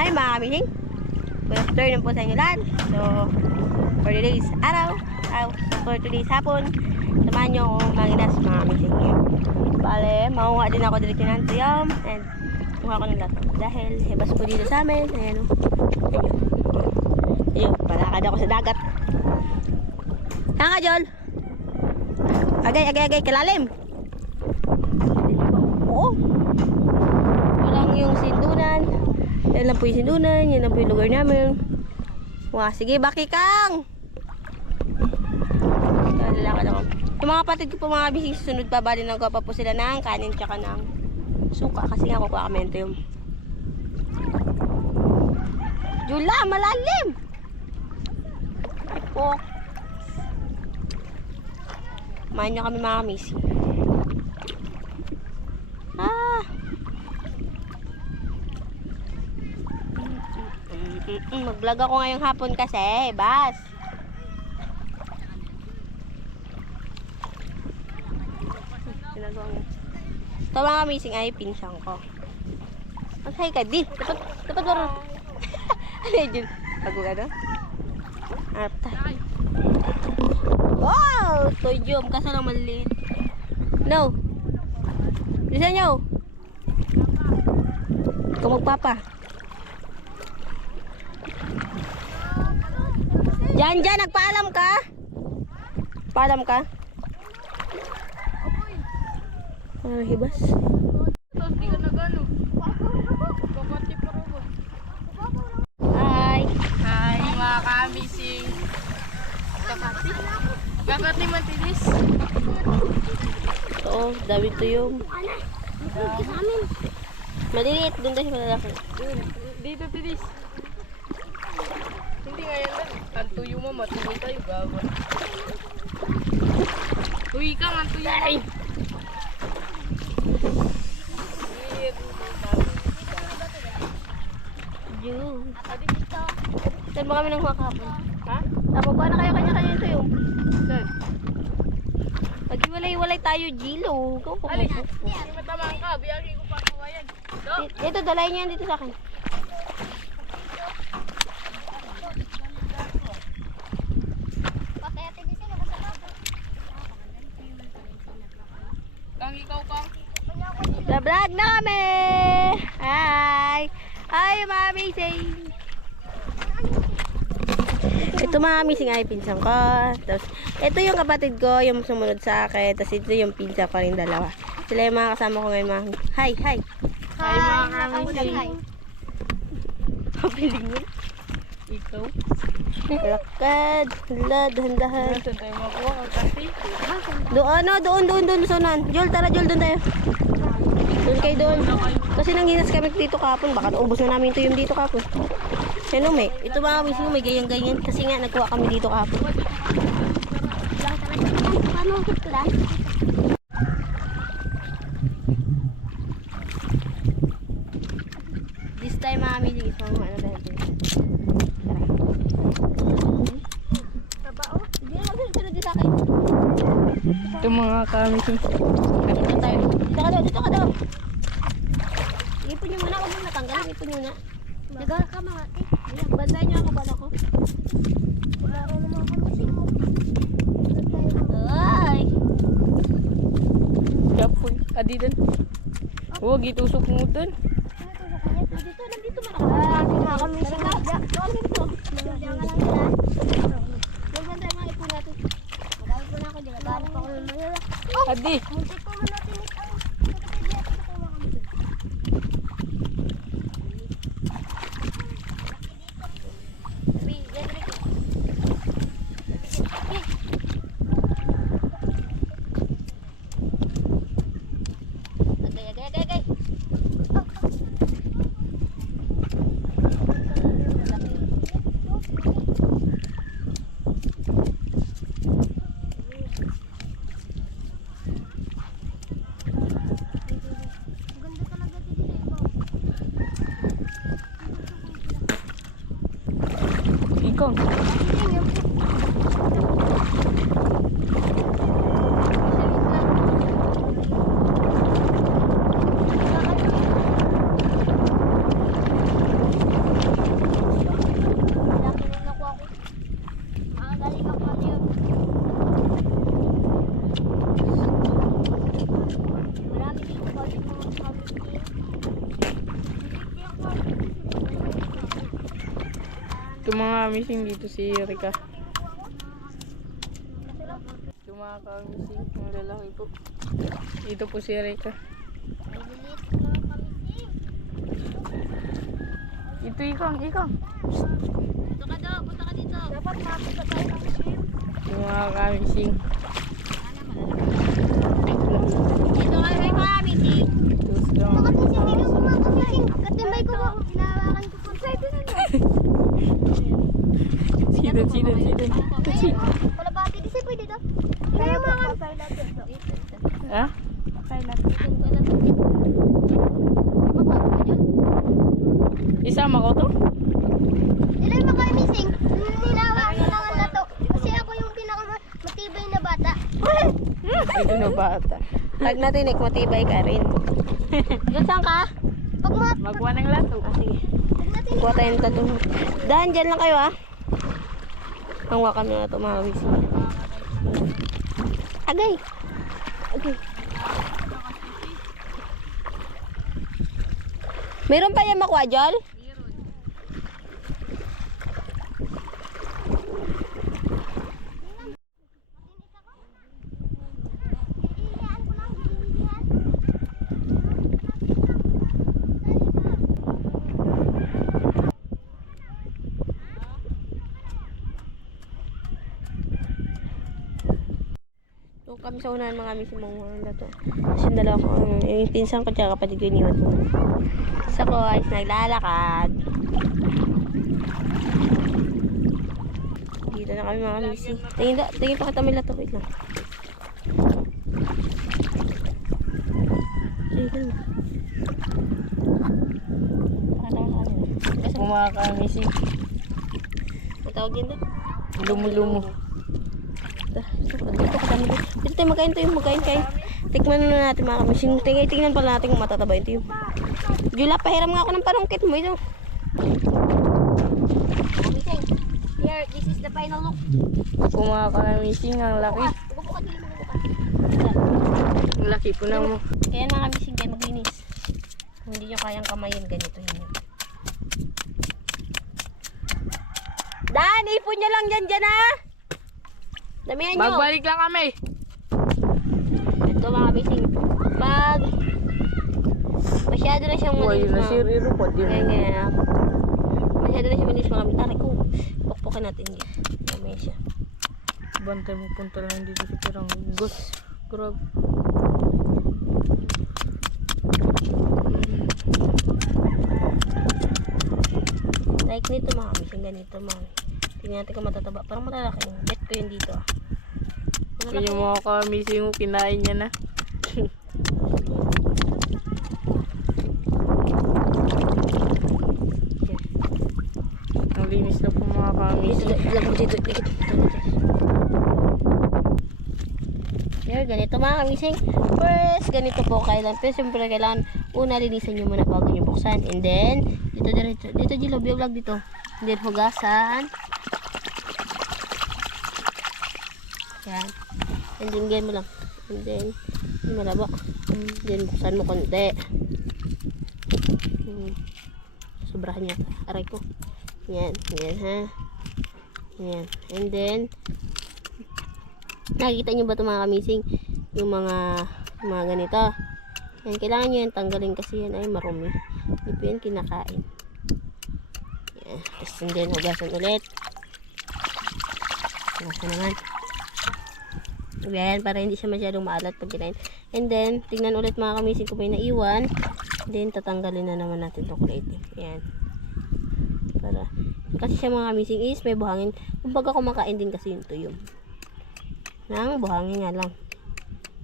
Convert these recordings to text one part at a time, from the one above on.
Hi mga kamising. Good afternoon po sa inyo lahat. So, for today's for today's hapon, samahan nyo akong manginas mga kamising. Bale, makuha din ako dito ng tuyam and kuha ko ng lato. Dahil hebas po dito sa amin. Ayan o. Ayun, palakad ako sa dagat. Saan ka, Jol? Agay, kalalim. Oo. Walang yung sindunan. Yan lang po yung sindunan. Yan lang po yung lugar namin. Wah, sige, baki kang. Lalakad ako. Yung mga kapatid ko po mga bising susunod pa. Bali nang pa po sila ng kanin tsaka ng suka. Kasi nga kukuha kami ito yung Jula, malalim. Oh. Mahan nyo kami mga misi. Mag-vlog ako ngayong hapon kasi, bas. Ito mga mising ay pinsang ko. Masay ka di. Dapat baro. Ano yun? Bago ka doon? Atay. Wow! Toyom. Kaso lang maliit. No. Bilisan nyo. Ikaw magpapa. Diyan, nagpaalam ka? Paalam ka? Ano, hibas? Hi! Hi mga kamising. Kakati matilis. Oo, dami ito yung maliliit, doon tayo malalaki. Dito tilis. Hindi ngayon lang. Kantuyo mo, matuloy tayo gawa. Uy ka, kantuyo mo. Saan ba kami nang makapon? Ha? Tapos ba na kayo kanya-kanya ito yung? Saan? Pag-iwalay-iwalay tayo, Gilo. Ikaw po. Alis, hindi matamaan ka. Biyagi ko pa kawayan. Ito, dalayan niya dito sa akin. Kang ikaw kang. Vlog na kami! Hi! Hi, Mami Say! Ito mga missing ay pinsan ko. Tapos, ito yung kapatid ko, yung sumunod sa akin. Tapos, ito yung pinsan ko rin dalawa. Sila yung mga kasama ko ngayon mga. Hi! Hi mga kamising. Kapiling mo. Ikaw. Lakad. Hala, dahan-dahan. Saan tayo makuha kang kasi? Doon. Sunan. Jol, tara Jol, doon tayo. Doon kayo doon. Kasi nanghinas kami dito kapon. Baka ubos na namin ito yung dito kapon. Ano may? Ito mga mismo may ganyan-ganyan. Kasi nga nagkuha kami dito kapon. Paano ang kitlan? This time mga mismo is mga ano dahil dito. Tara. Hindi na magsunod dito sa akin. Ito mga kamising. Dito tayo. Dito ka daw. Ipon nyo muna. Huwag mong natanggalin. Ipon nyo muna. Nagal ka mga eh. Banday nyo ako. Bala ko. Wala ko naman ako kasi mo. Ay! Kapoy. Adi doon. Huwag itusok mo doon. Nandito man ako. Mga kami sila. Doon dito. Diyan ka lang sila. Magbantay mga ipon natin. Magawin ko na ako. Diyan ka pa ako ng mga. Adi. Muntik ko muna natin ito. Agay. Ikaw. Ito mga kamising, dito si Rika. Ito mga kamising, ang lalaki po. Dito po si Rika. Ito ikang. Punta ka daw, punta ka dito. Dapat mapunta tayo ng ship. Ito mga kamising. Dito ka rin kamising. Ito sila mga kamising. Katimbay ko ba? Hinahawakan ko po. Pwede na na. Sino. Wala ba? Hindi siya pwede daw. Kaya mga Ha? Isama ko to? Ilan ba kayo missing? Hinahawakan ko lang ang lato. Kasi ako yung pinakamatibay na bata. Ito na bata. Pag natinik, matibay ka rin. Diyan saan ka? Pag Magwa ng lato. sige. Kuha tayo ng tato. Dahan, dyan lang kayo ah. Hangwa kami na ito mga missing. Agay. Okay. Meron pa yan makuha, Jol? So, kami sa unahan mga missing mga lato. Kasi yung dalawa ko, yung pinsan ko tsaka kapatid ko iniwan ko. Isa ko ay naglalakad. Dito na kami mga missing. Tingin pa kita may lato. Wait lang. Sige ka na. Pakita ko sa kanila. Ito mga kamising. Ang tawag din doon? Lumo-lumo. Dito tayo magkain kayo. Tikman na natin mga kamising. Tingnan pala natin kung matataba yung tuyo. Jula, pahiram nga ako ng panungkit mo ito. Kamising, here, this is the final look. Ito mga kamising, ang laki. Upo ka, dili mo Ang laki po na mo. Kaya mga kamising kayo maglinis. Kung hindi nyo kayang kamayin, ganito yun. Dan, ipon nyo lang dyan ha. Damihan nyo. Magbalik lang kami. Ito mga kamising. Pag masyado na siyang Uy, malinis nasiriro po din. Kaya masyado na siyang malinis mga kamising. Aray ko, pukpukin natin yan. Kamay siya. Bantay mo punta lang dito sa pirang gus. Grab. Like nito mga kamising, ganito mga. Tingnan natin kung matataba. Parang malalaki yung bet ko yun dito ah. Kung yung mga kamising mo, kinain niya na. Ang linis na po mga kamising. Dito. Here, ganito mga kamising. First, ganito po kailan. Pero siyempre kailangan una linisan nyo muna bago nyo buksan. And then, dito Jilo, vlog dito. And then, hugasan. Yan. And then, ganyan mo lang. And then, malaba. And then, buksan mo konti. Sobrahan niya. Aray ko. Yan. Yan ha. Yan. And then, nakikita nyo ba ito mga kamising? Yung mga ganito. Yan. Kailangan nyo yan tanggalin kasi yan ay marumi. Hindi po yan kinakain. Yan. And then, hugasan ulit. Hugasan naman. Ayan, para hindi siya masyadong maalat pag kinain. And then, tingnan ulit mga kamising kung may naiwan. Then, tatanggalin na naman natin itong kulay itim. Ayan. Para, kasi siya mga kamising is may buhangin. Kumbaga kumakain din kasi yung tuyo. Nang buhangin nga lang.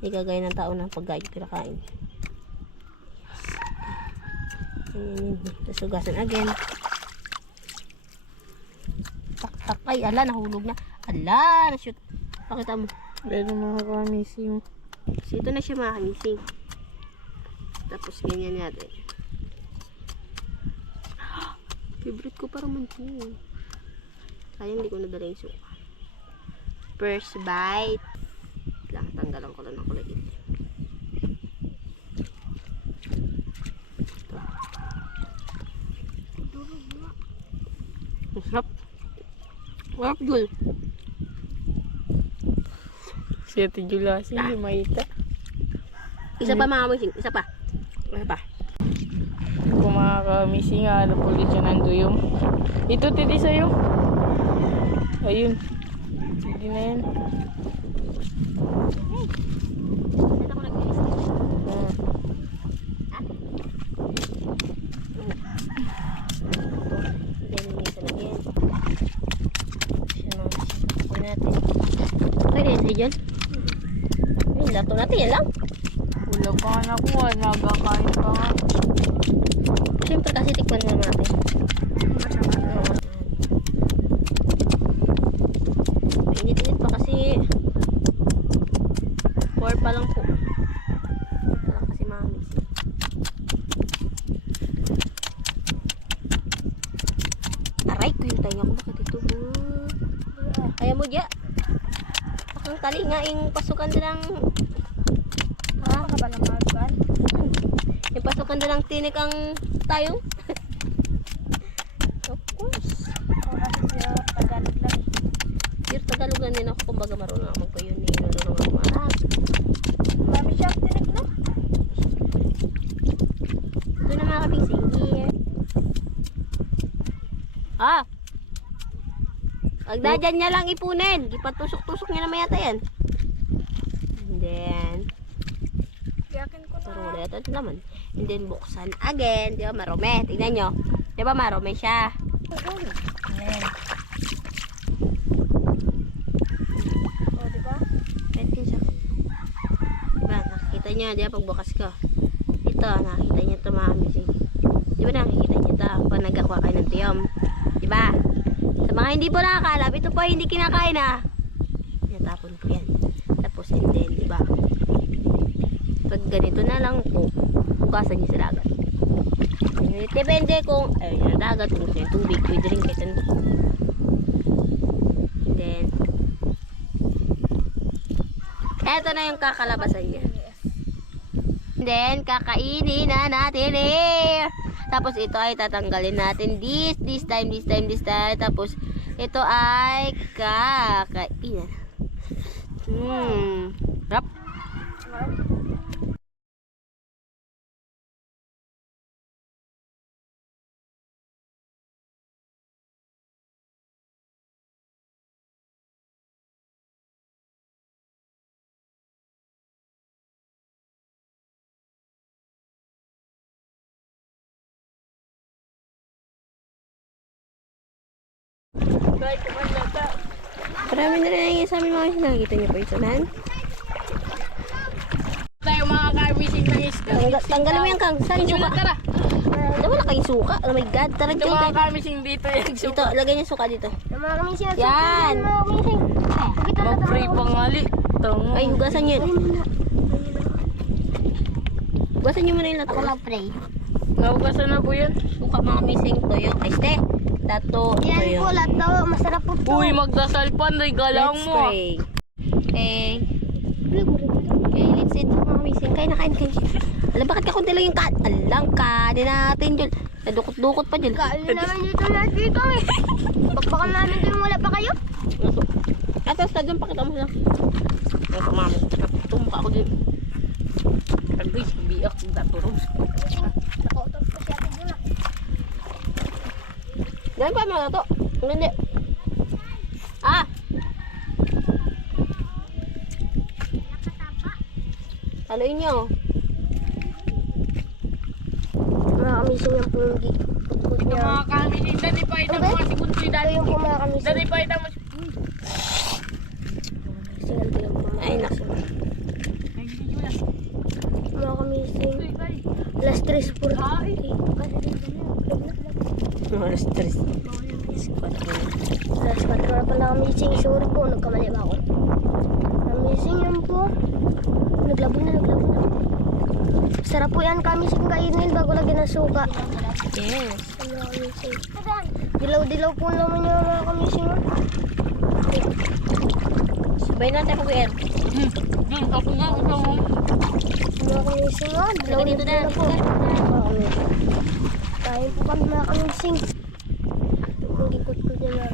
Hindi kagaya ng tao na pagkain pinakain. Ayan. Tapos hugasan again. Tak. Ay, ala, nahulog na. Ala, na-shoot. Pakita mo. Pero mga kamising. So, ito na siya mga kamising. Tapos, ganyan natin. Favorite ko parang mancho. Sayang, hindi ko nadala yung suka. First bite. Lang, tanggalan ko lang ng kulay itim. Ito. Ang sarap. Warap Jul. Si Ate Jula, hindi makita. Isa pa mga kamising, isa pa. Isa pa. Kung mga kamising, ano po ulit siya nanduyong. Ito, titi sa'yo. Ayun. Hindi na yan. Saan ako nag-inis? Pwede sa dyan? Ay, lato natin yan lang. Wala pa nga nakuha, nagkakain pa nga. Siyempre kasi tikman naman natin. Init-init pa kasi 4 pa lang po. Wala kasi mami. Aray ko yung tayo ko bakit ito. Kaya mo dya. Ang tali nga yung pasukan nilang yung pasukan nilang tinik ang tayo. Of course. Pero Tagalogan din ako, kumbaga marunong ako magkayon ni marunong ako maarap. Mami siya tinik no? Ito na mga kabising here. Ah! Pagdadyan niya lang ipunin. Ipatusok-tusok niya naman yata yan. And then, Yakin ko pero na. wala ito naman. And then, buksan again. Di ba, marome? Tignan nyo. Di ba, marome siya? Ayan. O, diba? Pwede siya. Diba, nakikita niya, di ba, pagbukas ko. Ito, nakikita niya ito, mga kabising. Di ba, nakikita niya ito pag nagkakuha kayo ng tiyom. Di ba? Sa mga hindi po nakakalap, ito po hindi kinakain ah. Tinatapon po yan. Tapos and then, diba? Pag ganito na lang po, bukasan niyo sa dagat. Depende kung, ayun yung dagat, kung gusto yung tubig, pwede rin kayo and then, eto na yung kakalabasan niya. And then, kakainin na natin eh. Tapos ito ay tatanggalin natin this time. Tapos ito ay kakain. Rap. Marami na rin sa amin mga isda. Nakikita niyo po yung sunan. Tayo mga kamising ng isda. Tanggalin mo yung kang. Saan yung suka? Tara. Wala kayong suka. Oh my God. Tara Ito dyan. mga kamising dito yung Dito, lagay niyo suka dito. Yung mga kamising at Yan. mga kamising. Kita na Mag-pray pangali. Tango. Ay, hugasan niyo. Hugasan niyo muna yung lato. Ako mag-pray. Naugasan na po yan. Suka mga missing toyo. Ay, ste. Tato. Yan Toyo. po, lato. Masarap po to. Uy, magdasal pa. Galang Let's mo. pray. Okay. Okay, let's eat mga missing. Kain na kain. Alam, bakit ka kunti lang yung kat? Alang ka. Di natin, Jul. Nadukot-dukot pa, Jul. Kain na naman dito lahat dito eh. Bakbakan namin din wala pa kayo. Atas na dyan, pakita mo siya. Ito, mami. Tumpa ako din. Tagbis, biyak. Daturog. Nakautot ko siya din na. Ganyan pa mga to. Hindi. Ah! Haluin nyo. Mga kamising yung punggi. Pagkut Ito niya. mga kamising. Dati pa ito mga sikuntoy Ito dati. yung po mga kamising. Dati pa ito mga Singal ko yung po mga Ay, nak. kamising. Mga kamising. Alas 3:40. Alas 3. Alas 4 na pala kamising. Sorry po, nagkamali ba ako? Kamising yan po. Naglabo na. Sarap po yan kamising kainin bago lagyan ng suka. Yes. Mga kamising. Dilaw-dilaw po naman yung mga kamising. Sabay natin po, Kuya. Ako nga. Ito mo. Mga kamising nga. Lagay dito na. po. Mga kamising. Kain po kami mga kamising. Ito kong gikot ko dyan na.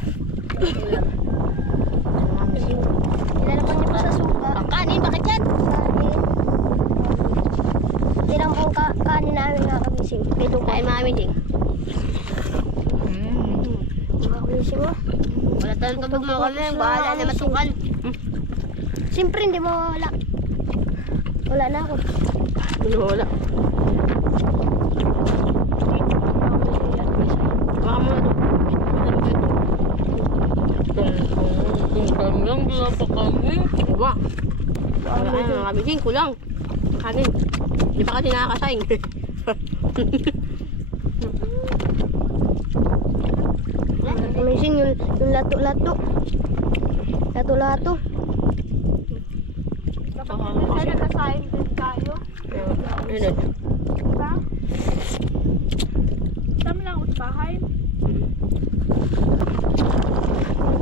kamising oh. Wala tayong tubig mga kami. Bahala na matukal. Siyempre hindi mawawala. Wala na ako. Wala. Baka mo na ito. Kung kami lang, di pa kami. Wala. Wala na mga kamising. Kulang. Kanin. Hindi pa kasi nakakasaing. Kamising yung lato-lato. Lato-lato. Kasi nakasaing din tayo. Ayun. Diba? Tama lang ut bahay.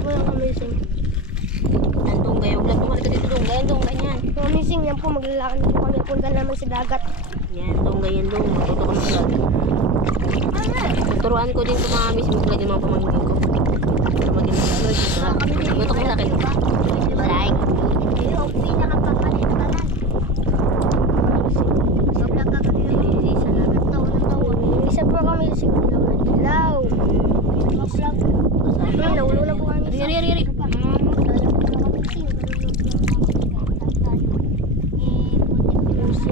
Wala kamising. Yan tunggay. Huwag lang tumalit ka dito tunggay. Yan tunggay niyan. Kamising yan po, maglalakad po kami. Punta naman sa dagat. Yan tunggay yan dong. Matuto ka maglagat. Turuan ko din sa mga kamising. Maglagay ng mga pamangkin ko. Para maging maglagay. Gutok mo sa akin. Like. Yung pinakapakalit ka lang. Sobrang kakalimutan. Isa na. Isa po kami sa dilaw na dilaw. Naulo na po kami. Riri.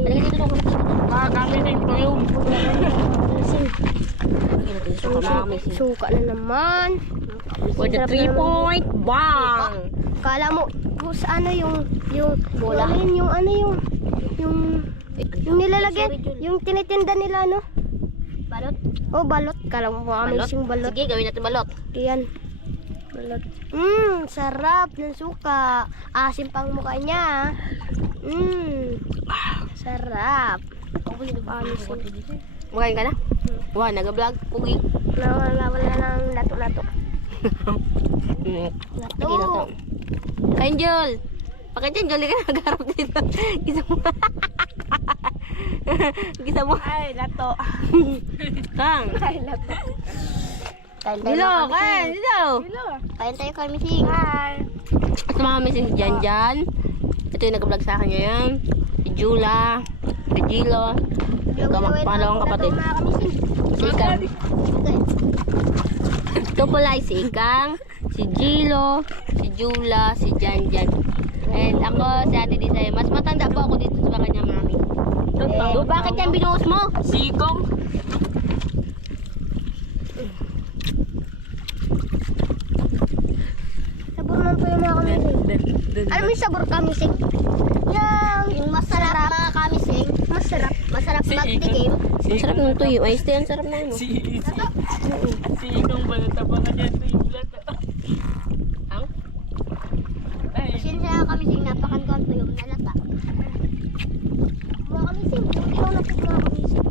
Halika dito dong. Mga kamising tuyong. Suka na naman. For the 3-point bang! Kala mo kung sa ano yung Bola. yung nilalagyan, yung tinitinda nila no? Balot? Oh, balot. Kala mo kami sing balot. Sige, gawin natin balot. Yan. Balot. Sarap ng suka. Asim pang mukha niya. Sarap. Makain ka na? Wow, nag-vlog. Pugi. Wala ng lato-lato. Sige na to. Angel! Pakita Angel, hindi ka nag-harap dito. Gisa mo. Gisa mo. Ay, lato. Kang. Ay, lato. Dilo, kain. Dilo. Hello. Kain tayo kami sing. Hi. At mga kami si Janjan. Ito yung nag-vlog sa akin ngayon. Si Jula. Si Gilo. Yung pangalawang kapatid. Si Ikang. Ito pala ay si Ikang. Si Gilo. Si Jula. Si Janjan. And ako si Ate Disay. Mas matanda po ako dito sa kanya mami. Bakit yan binuhos mo? Sikong. Sabor man po yung mga kamising. Alam mo yung sabor kamising? Yung masarap mga kamising. Masarap magtikim. Ang sarap ng tuyo. Ay, stay, ang sarap na yun. Sikong ba natapangan niya tuyong lato? Ang? Sinsya kamising, napakandang tuyong nalata. Mga kamising, yung ilaw na po mga kamising.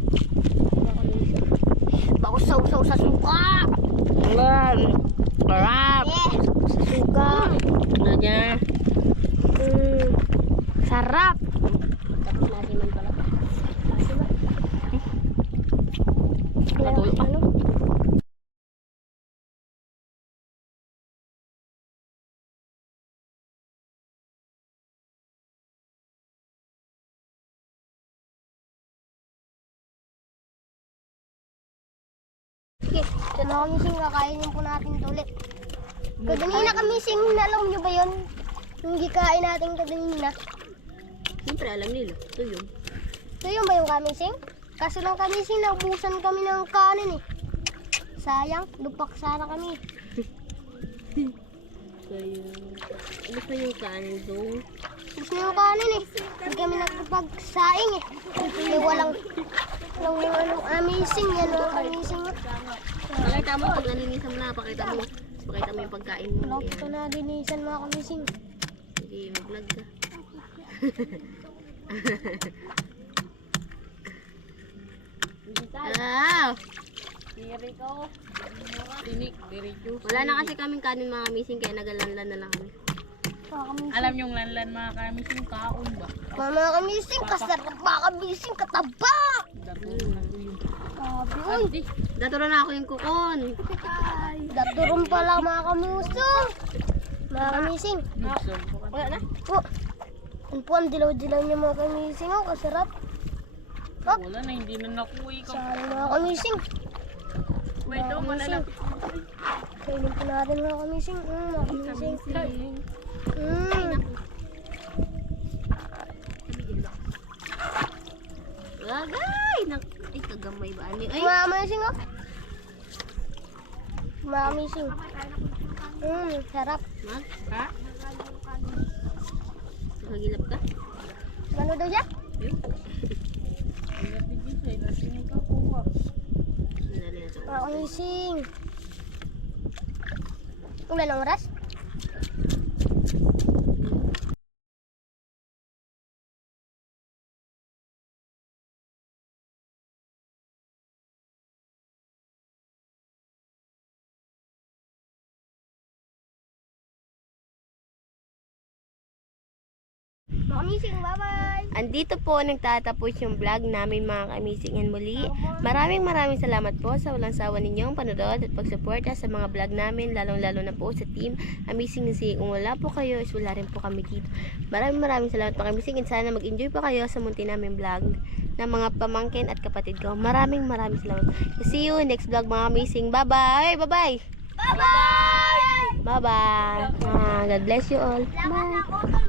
Bago saw-saw sa suka. Ayan. Sarap. Sa suka. Ano dyan? Sarap. Tapos natin man pala. Ano? Matulog ka. Ito na kamising, kakainin po natin ito ulit. Kadanina kamising, alam nyo ba yun? Yung gikain natin kadanina. Siyempre alam nila. Tuyo. Ito yun ba yung kamising? Kaso lang kamising, naubusan kami ng kanin eh. Sayang, lupak sana kami. Kaya, gusto yung kanin doon. Gusto nyo yung kanin eh. Hindi kami nagpapagsaing eh. Hindi walang amazing yan o amazing. Pakita mo, pag naninisan mo na, pakita mo yung pagkain mo. Wala ko na dinisan mga kamising. Sige, mag-vlog ka. Ah! Wala na kasi kaming kanin mga missing, kaya nagalanlan na lang kami. Alam yung lanlan mga kamising kaon ba? Mga kamising, kasarap mga kamising, kataba! Sabi, uy! Daturo na ako yung kukon. Daturon pala mga kamuso. Mga kamising. Wala na? Po. Yan po ang dilaw-dilaw niya mga kamising. Oh, kasarap. Wala na, hindi na nakuha ikaw. Sana mga kamising. Wait, ito, malalapit. Kainin po natin mga kamising. Mga kamising. Agay! Ay, kagamay ba? Ano? Ay, Mga kamising oh. Mga kamising. Sarap. mag, ha? Nakagilap ka? Ano daw siya? Sandali na to. Mga kamising. Ulan ang oras? Mga kamising, bye-bye! Andito po nagtatapos yung vlog namin mga kamising, and muli. Maraming salamat po sa walang sawa ninyong panood at pagsuporta sa mga vlog namin, lalong-lalo na po sa team Amazing Sea. Kung wala po kayo, is wala rin po kami dito. Maraming salamat mga kamising, and sana mag-enjoy pa kayo sa munti namin vlog ng mga pamangkin at kapatid ko. Maraming salamat. See you next vlog mga kamising. Bye-bye! Bye-bye! Bye-bye! Bye-bye! God bless you all. Bye!